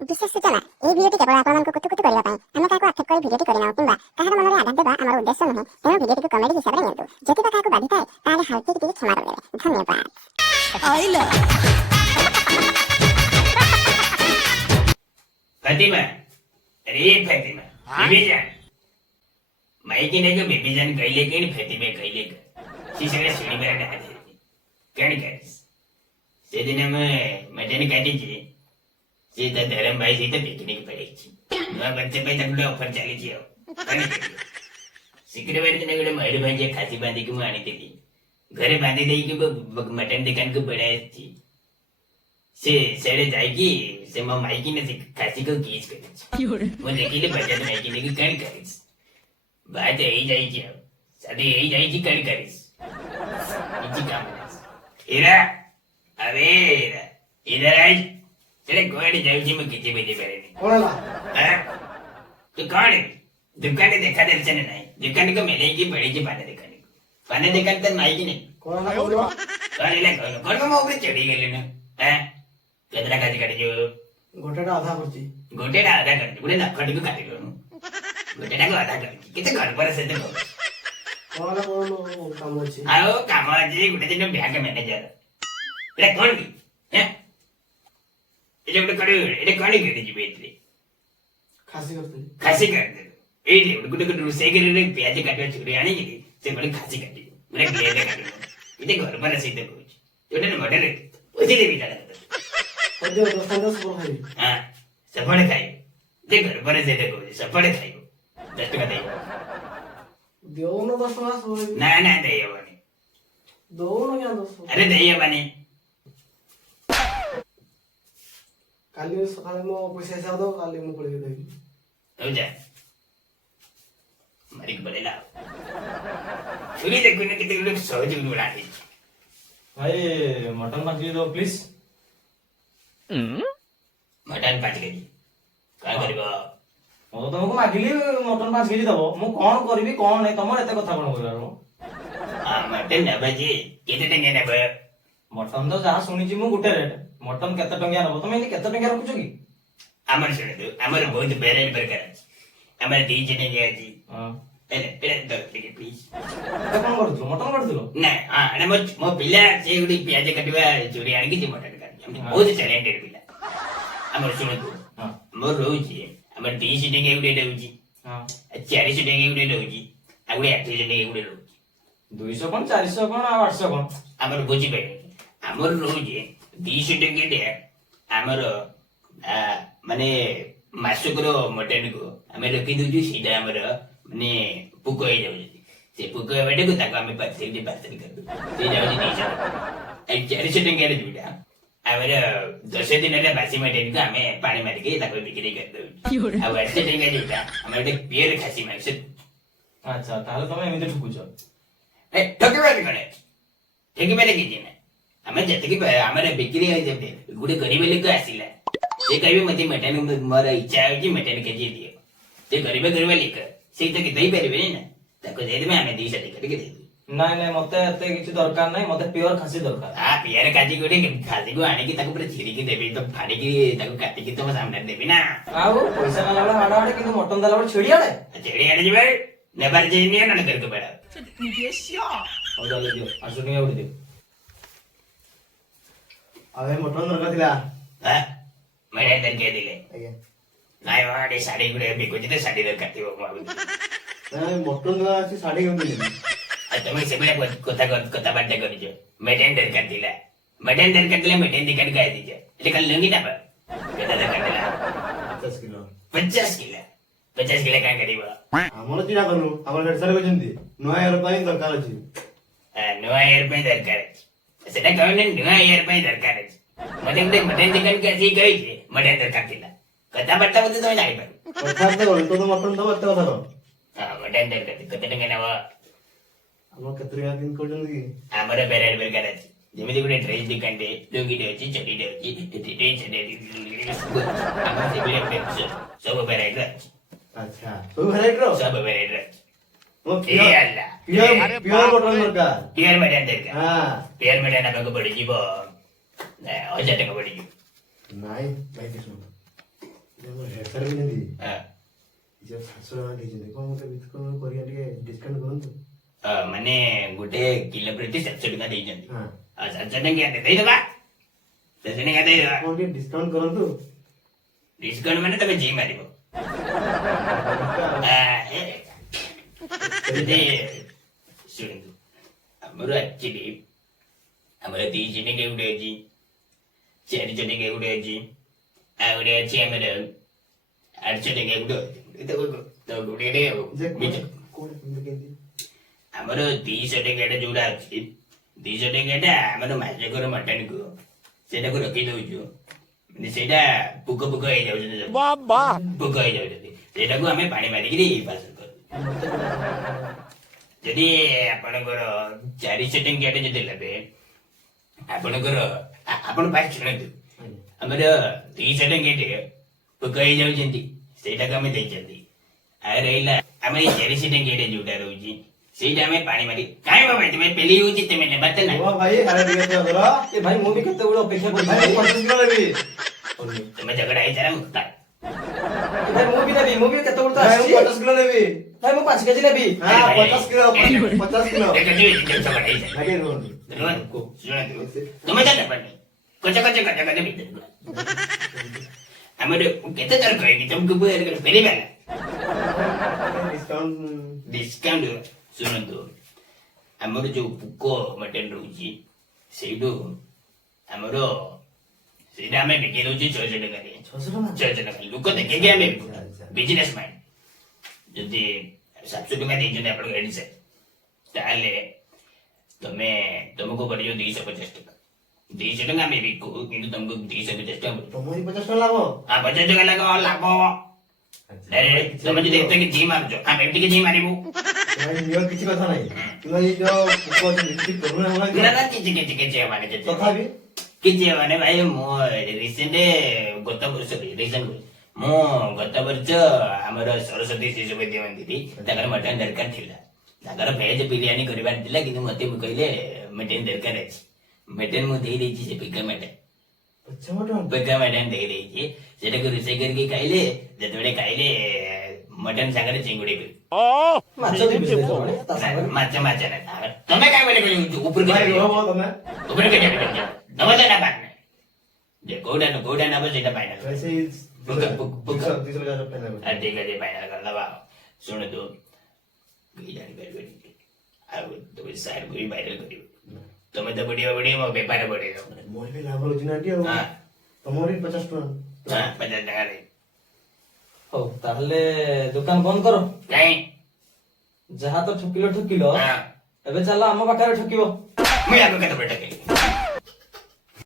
विशेष सूचना ए भिडियोटी केवल आपनको कुतुकुतु କରିବା ପାଇଁ ଆମେ କାହାକୁ ଆକ୍ଷେପ କରି ଭିଡ଼ିଓଟି କରିନାଉ କିମ୍ବା କାହାର ମନରେ ଆଘାତ ଦେବା ଆମର ଉଦ୍ଦେଶ୍ୟ ନୁହେଁ ତେଣୁ ଭିଡ଼ିଓଟିକୁ କମେଡି ହିସାବରେ ନିଅନ୍ତୁ ଯଦି ବା କାହାକୁ ବାଧିଥାଏ ତାହେଲେ ହାଲକା ଟିକେ କ୍ଷମା କରିଦେବେ ଧନ୍ୟବାଦ आइला फातिमा अरे फातिमा बेबी जान माइकी ने को बेबी जान कहिले के फातिमा कहिले के सीसरे सुनी मेरा डाल दे कण कर से दिन में मटन काटी जी से तो धर्म भाई से तो पिकनिक पड़े छी नवा बच्चे पे तक ऑफर चाली छी कण कर सिकरे वाले ने गडे मारी भाई खासी बांधी के आनी थी घरे बांधी दे के मटन दुकान को बढ़ाए थी से सेड़े जाएगी से मां माइकी ने खासी को गीच करे वो देखिले बजट माइकी ने कण करे बात यही जाएगी अब सादी यही जाएगी कण करे इजी काम इरा अबे इधर आई चले गोड़ी जाऊजी मैं किसी बजे बेरे कोणाला हैं तो कौन है दुकान ने देखा दर्शन नहीं दुकान को मिलेगी बड़ी पाने दुकान तर माहिती नाही कोणाला बोलवा कोण को मोगरी चढी गेली ना हैं केदरा काजी काढी गोटेटा आधा करची गोटेडा आधा काढी पुढे नखटी को काढी लो गोटेडा को आधा काढी किती गडबड असेल ते कोणाला बोललो कामाची आओ कामाची कुठे तिने बँक मॅनेजर रे कोण की हैं इथे कुठे कडे इथे काढी गेली बेटली खासी करते खासी काढते ए कुठे कुठे रुसे गेले प्याजी काढवा चिकडी आणि गेली ते पण खासी काढली મને પ્લેને કાઢ્યો इथे घर पर असे इथे कोच छोटे मोठे रे पैसे दे बिचारा पद्य दोस्तांचाच बोल खाली हां सफळ खाय ते घर पर असे इथे कोच सफळ खाय दस टका दे देऊ न दस मास होय नाही नाही दे येवाने देऊ न क्या दस अरे दे येवाने काली सकाळी मग पैसे हिसाब दो काली मग पडे देई हो जा मरिक बलेला छुरी देखून किती लोक सहज उडाली भाई मटन 5 किलो दो प्लीज मटन 5 केजी काय करबो ମୁଁ ତମକୁ ମାଗିଲି ମଟନ 5 କେଜି ଦବ ମୁଁ କଣ କରିବି କଣ ନାହିଁ ତମର ଏତେ କଥା କଣ କହିବାର हां मटन नबाजी केते टंगे नेबो ମଟନ ତ ଯାହା ଶୁଣିଛି ମୁଁ ଗୋଟେ ରେଟ୍ ମଟନ କେତେ ଟଙ୍କିଆ ନବ ତମେ ଏମିତି କେତେ ଟଙ୍କିଆ ରଖୁଛ କି ଆମର ଶୁଣନ୍ତୁ ଆମର ବହୁତ ଭେରାଇଟି ପ୍ରକାର ଅଛି ଆମର ଦି ଜଣ ଅଛି ହଁ ଏଲେ ଏଲେ ଦର ଟିକେ ପ୍ଲିଜ ଏବେ କଣ କରୁଥିଲ ମଟନ କରୁଥିଲ ନା ହଁ ଆରେ ମୋ ପିଲା ସେ ଗୋଟେ ପିଆଜ କାଟିବା ଚୁରି ଆଣିକି ସେ ମଟନ କାଟି ଆମେ ବହୁତ ଟ୍ୟାଲେଣ୍ଟେଡ ପିଲା ଆମର ଶୁଣନ୍ତୁ ହଁ ମୋର ରହୁଛି ଆମର 200 ଟଙ୍କା ଗୋଟେ ରହୁଛି ହଁ 400 ଟଙ୍କା ଗୋଟେ ରହୁଛି ଆଉ ଗୋଟେ 800 ଟଙ୍କା ଗୋଟେ ରହୁଛି 200 କଣ 400 କଣ ଆଉ 800 କଣ ଆମର ବୁଝିପାରିଲେ ଆମର ରହୁଛି 200 ଟଙ୍କା ଆମର ମାନେ ମାସକର ମଟନକୁ ଆମେ ରଖି ଦଉଛୁ ସେଇଟା ଆମର ମାନେ ପୁକ ହେଇଯାଉଛି ସେ ପୁକ ହେବାଟାକୁ ତାକୁ ଆମେ ପାର୍ସଲ କରିଦଉ ସେଇଟା ହଉଛି 200 400 ଟଙ୍କାରେ ଯୋଉଟା ଆମର 10 ଦିନରେ ବାସି ମଟନକୁ ଆମେ ପାଣି ମାରିକି ତାକୁ ବିକ୍ରି କରିଦଉଛୁ ଆଉ 800 ଟଙ୍କା ଯୋଉଟା ଆମର ଗୋଟେ ପିଓର ଖାସି ମାଂସ ଆଚ୍ଛା ତାହେଲେ ତମେ ଏମିତି ଠକୁଛ ଠକିବାରେ କଣ ଠକିବାରେ କିଛି ନାହିଁ ଆମେ ଯେତିକି ଆମର ବିକ୍ରି ହେଇଯାଉଛି ଗୋଟେ ଗରିବ ଲୋକ ଆସିଲା ସେ କହିବେ ମତେ ମଟନ ମୋର ଇଚ୍ଛା ହଉଛି ମଟନ କେଜି ଦିଅ ସେ ଗରିବ ଲୋକ ସେଇ ତ ଦେଇପାରିବେନି ନା ତାକୁ ଦେଇଦେବେ ଆମେ 200 ଟଙ୍କା ଟିକେ ଦେଇଦେବୁ ନାଇଁ ନାଇଁ ମତେ ଏତେ କିଛି ଦରକାର ନାହିଁ ମତେ ପିଓର ଖାସି ଦରକାର ପିଆର କାଜି ଗୋଟେ ଖାସିକୁ ଆଣିକି ତାକୁ ପୁରା ଚିରିକି ଦେବି ତ ଫାଡ଼ିକି ତାକୁ କାଟିକି ତମ ସାମ୍ନାରେ ଦେବି ନା ଆଉ ପଇସା ନେଲା ବେଳେ ହାଡ ହାଡେ କିନ୍ତୁ ମଟନ ଦେଲା ବେଳେ ଛେଳି ଆଡେ ଛେଳି ଆଡେ ଯିବେ ନେବାର ଯାଇ ନିଅ ନହେଲେ ଘରକୁ ବେଡ଼你别笑 ହଉ ତାହେଲେ ଦିଅ 800 ଟଙ୍କା ଗୋଟେ ଦିଅ ଆବେ ମଟନ ଦରକାର ଥିଲା ମେଡା ଦରକାର ଦେଲେ ଆଜ୍ଞା ନାଇଁ ବାଡି ଶାଢୀ ଗୁଡେ ବିକୁଛି ତ ଶାଢୀ ଦରକାର ଥିବ ମୁଁ ଭାବୁଛି ନାଇଁ ମଟନ ଦରକାର ଅଛି ଶାଢୀ କେମିତି ଆଉ ତମେ ସେଭଳିଆ କଥାବାର୍ତ୍ତା କରିଛ ମେଟେନ୍ ଦରକାର ଥିଲା ମେଟେନ୍ ଦୋକାନ ଖାଇ ଦେଇଛ ଏଠି ଖାଲି ଲୁଙ୍ଗି ନେବ କେତେ ଦରକାର ଥିଲା 50 କିଲୋ 50 କିଲୋ 50 କିଲୋ କାଁ କରିବ ଆମର ଚିଣା କରୁ ଆମର ହେଡ ସାର୍ କହିଛନ୍ତି ନୂଆ ଇୟର ପାଇଁ ଦରକାର ଅଛି ନୂଆ ଇୟର ପାଇଁ ଦରକାର ଅଛି ସେଟା କହିଲେ ନୂଆ ଇୟର ପାଇଁ ଦରକାର ଅଛି ମତେ ଗୋଟେ ମଟେନ୍ ଦୋକାନକୁ ଆସିକି କହିଛି ମଟେନ୍ ଦରକାର ଥିଲା କଥାବାର୍ତ୍ତା ବୋଧେ ତମେ ଜାଣିପାର କଥାବାର୍ତ୍ତା କରୁ ତ ମଟନ ଦବ ଏତେ କଥା କର ମଟେନ୍ ଦରକାର କେତେ ଟଙ୍କା ନେବ ଆମର କେତେ ଟଙ୍କା କିନ୍ କରୁଛନ୍ତି କି ଆମର ଭେରାଇଟି ପ୍ରକାର ଅଛି ଯେମିତି ଗୋଟେ ଡ୍ରେସ୍ ଦୋକାନଟେ ଲୁଙ୍ଗିଟେ ଅଛି ଚଟିଟେ ଅଛି ଆମର ସେଭଳିଆ ସବୁ ଭେରାଇଟିର ଅଛି ଆଚ୍ଛା ସବୁ ଭେରାଇଟିର ସବୁ ଭେରାଇଟିର ଅଛି ମୋ ଏ ଆଲ୍ଲା ପିଓର ମଟନ ଦରକାର ପିଓର ମଟନ୍ ଦରକାର ହଁ ପିଓର ମଟନ୍ ଆମକୁ ପଡିଯିବ 1000 ଟଙ୍କା ପଡିଯିବ ନାଇଁ ଭାଇ ଶୁଣ ପଚାର ଯେମିତି ହଁ। ଯୋଉ 700 ଟଙ୍କା ଦେଇଛନ୍ତି କଣ ମତେ କରିବା ଟିକେ ଡିସକାଉଣ୍ଟ କରନ୍ତୁ। ମାନେ ଗୋଟେ କିଲୋ ପ୍ରତି 700 ଟଙ୍କା ଦେଇଛନ୍ତି। ହଁ 700 ଟଙ୍କା ଦେଇଦବା 700 ଟଙ୍କା ଦେଇଦବା। କଣ ଟିକେ ଡିସକାଉଣ୍ଟ କରନ୍ତୁ। ଡିସକାଉଣ୍ଟ ମାନେ ତମେ ଜି ମାରିବ। ଯଦି ଶୁଣନ୍ତୁ ଆମର ଆକ୍ଚୁଆଲି ଆମର 300 ଟଙ୍କା ଗୋଟେ ଅଛି 400 ଟଙ୍କା ଗୋଟେ ଅଛି ଆଉ ଗୋଟେ ଅଛି ଆମର 800 ଟଙ୍କା ଗୋଟେ ଯେ ମିଛ। କୋଉଟା କେମିତି ଆମର 200 ଟଙ୍କାଟା ଯୋଉଟା ଅଛି 200 ଟଙ୍କାଟା ଆମର ମାସକର ମଟନକୁ ସେଇଟାକୁ ରଖି ଦଉଛୁ ମାନେ ସେଇଟା ପୋକ ହେଇଯାଉଛନ୍ତି ସବୁ। ପୋକ ହେଇଯାଉଛନ୍ତି ସେଇଟାକୁ ଆମେ ପାଣି ମାରିକିରି ପାର୍ସଲ କରୁ। ଯଦି ଆପଣଙ୍କର 400 ଟଙ୍କିଆଟେ ଯଦି ନେବେ ଆପଣଙ୍କର ଆପଣ ପାଖେ ଶୁଣନ୍ତୁ ଆମର 200 ଟଙ୍କିଆଟେ ପୋକ ହେଇଯାଉଛନ୍ତି ସେଇଟାକୁ ଆମେ ଦେଇଛନ୍ତି। ଆଉ ରହିଲା ଆମର 400 ଟଙ୍କିଆଟେ ଯୋଉଟା ରହୁଛି ସେଇଟା ଆମେ ପାଣି ମାରି କାଇଁ ବାବା ତମେ ପେଲି ହଉଛି ତମେ ନେବାତେ ନା ଓ ଭାଇ ଆରେ ଟିକେ କର ଏ ଭାଇ ମୁଁ ବି କେତେବେଳେ ଅପେକ୍ଷା ଭାଇ କରିଛି 50 କିଲୋ ନେବି। ତମେ ଝଗଡ଼ା ହେଇସାରା ମୁକ୍ତା। ଭାଇ ମୁଁ ବି ନେବି ମୁଁ ବି କେତେବେଳେ ତ ଭାଇ ମୁଁ ଆସିଛି 50 କିଲୋ ନେବି। ଭାଇ ମୁଁ 5 କେଜି ନେବି। ହଁ 50 କିଲୋ 50 କିଲୋ ଝଗଡ଼ା ହେଇସାରା ଆଜ୍ଞା ରୁହନ୍ତୁ। ଶୁଣନ୍ତୁ ତମେ ତ ନେବାନି କଚା ଭିତରେ ଆମର କେତେ ଥର କହିବି ତମକୁ ଫେରିବା ନା ଡିସକାଉଣ୍ଟ ଡିସକାଉଣ୍ଟ ଶୁଣନ୍ତୁ ଆମର ଯୋଉ ପୋକ ମଟନ ରହୁଛି ସେଇଠୁ ଆମର ସେଇଟା ଆମେ ବିକି ଦଉଛୁ 600 ଟଙ୍କାରେ। 600 ଟଙ୍କା 600 ଟଙ୍କା ଲୋକ ଦେଖିକି ଆମେ ଆଚ୍ଛା। ବିଜନେସ ମାଇଣ୍ଡ ଯଦି 700 ଟଙ୍କା ଦେଇଛନ୍ତି ଆପଣଙ୍କ ରେଡି ସାର୍ ତାହେଲେ ତମକୁ ପଡିବ 250 ଟଙ୍କା 200 ଟଙ୍କା ଆମେ ବିକୁ କିନ୍ତୁ ତମକୁ 250 ଟଙ୍କା ପଡିବ। ତମରି 50 ଟଙ୍କା ଲାଭ। 50 ଟଙ୍କା ଲାଭ ତମେ ଯଦି ଏତିକି ଜି ମାରୁଛ ଆମେ ଟିକେ ଜି ମାରିବୁ। ଭାଇ ନିଅ କିଛି କଥା ନାହିଁ କିନ୍ତୁ ଏଇ ଯୋଉ ପୋକ ଅଛନ୍ତି କିଛି ପ୍ରୋବ୍ଲେମ ହେଲା କି? ନା କିଛି ହବନି ତଥାପି କିଛି ହବନି ଭାଇ ମୁଁ ରିସେଣ୍ଟ ଗତ ବର୍ଷ ମୁଁ ଗତ ବର୍ଷ ଆମର ସରସ୍ୱତୀ ଶିଶୁ ବିଦ୍ୟା ମନ୍ଦିର ତାଙ୍କର ମଟନ ଦରକାର ଥିଲା ତାଙ୍କର ଭେଜ ବିରିୟାନୀ କରିବାର ଥିଲା କିନ୍ତୁ ମତେ କହିଲେ ମଟନ ଦରକାର ଅଛି ମଟନ ମୁଁ ଦେଇଦେଇଛି ସେ ପିକା ମଟନ ଦେଇଦେଇଛି ସେଟାକୁ ରୋଷେଇ କରିକି ଖାଇଲେ ଯେତେବେଳେ ଖାଇଲେ ମଟନ ସାଙ୍ଗରେ ଚିଙ୍ଗୁଡି ବି ମାଛ ବି ପିସ୍ ଦେଇଛ ମାନେ ତା ସାଙ୍ଗରେ ମାଛ ନା ତମେ କାଇଁ ବୋଲେ ଉପରକୁ ଭାଇ ରୁହ ତମେ ଉପରକୁ ତମେ ତ ନା ପାନ ଯେ କୋଉଟା ନବ ସେଇଟା ଫାଇନାଲ ଭାଇ ସେଇ ପୋକ 250 ଟଙ୍କା ନେବେ। ଠିକ ଅଛି ଫାଇନାଲ କରିଦବା ଶୁଣନ୍ତୁ କେହି ଜାଣିପାରିବେନି ଆଉ ତମେ ସାର୍କୁ ବି ଭାଇରାଲ କରିବ ତମେ ତ ବଢିବ ମୋ ବେପାର ବଢେଇବ ମୋର ବି ଲାଭ ରହୁଛି ନା ଏଠି ଆଉ ହଁ ତମର ବି 50 ଟଙ୍କା 50 ଟଙ୍କାରେ ହଉ ତାହେଲେ ଦୋକାନ ବନ୍ଦ କର କାଇଁ ଯାହା ତ ଠକିଲ ହଁ ଏବେ ଚାଲ ଆମ ପାଖରେ ଠକିବ ମୁଁ ଆଗ କେତେ ପଟେ